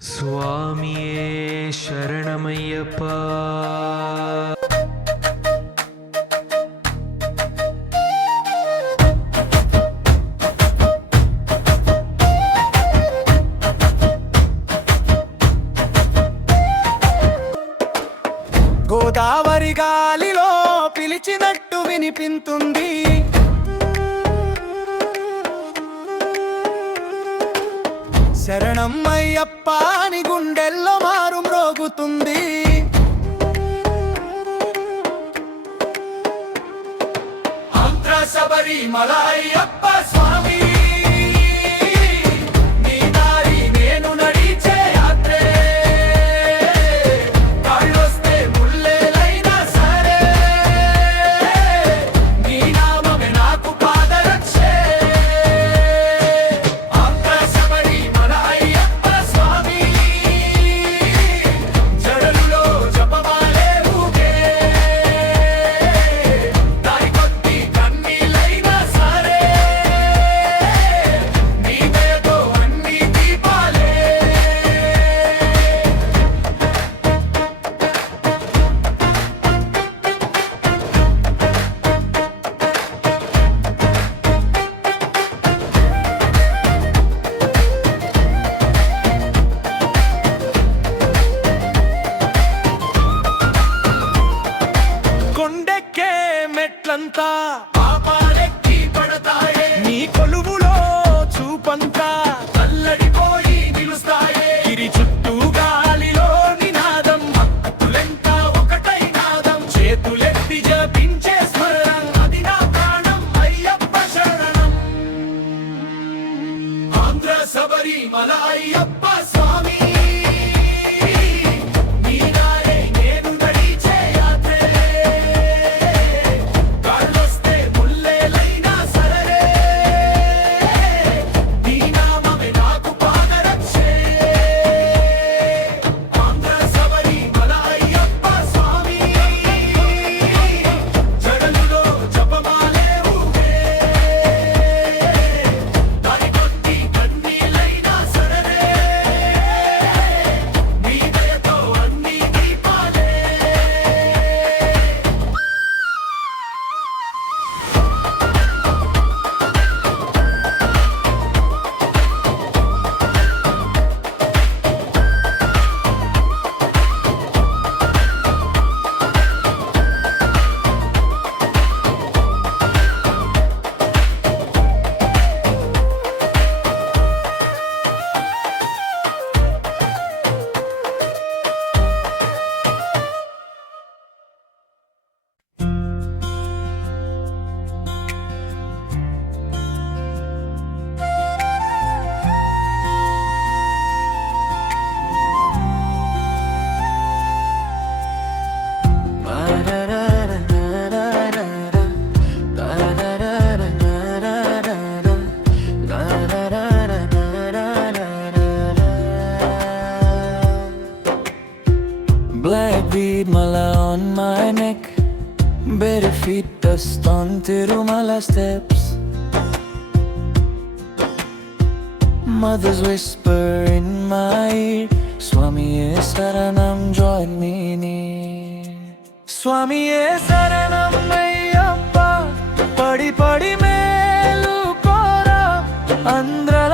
స్వామియే శరణమయ్యప్ప. గోదావరి గాలిలో పిలిచినట్టు వినిపింతుంది. శరణం అయ్యప్ప అని గుండెల్లో మారు మ్రోగుతుంది. ఆంధ్ర శబరిమల అయ్యప్ప స్వామి, మెట్లంతా పాపాలెక్కి పడతాయే, నీ కొలువులో చూపంతా తల్లడిపోయి నిలుస్తాయే. గిరి చుట్టూ గాలిలో నినాదం, భక్తులెంతా ఒకటై నాదం, చేతులెత్తి జపించే స్మరణం, అది నా ప్రాణం అయ్యప్ప శరణం. ఆంధ్ర శబరిమల అయ్యప్ప స్వామి, Blackbeard mala on my neck, bare feet dust on Tirumala steps. Mother's whisper in my ear, Swamiye Saranam, join me near. Swamiye Saranam Ayyappa, padi padi melu kora, Andhra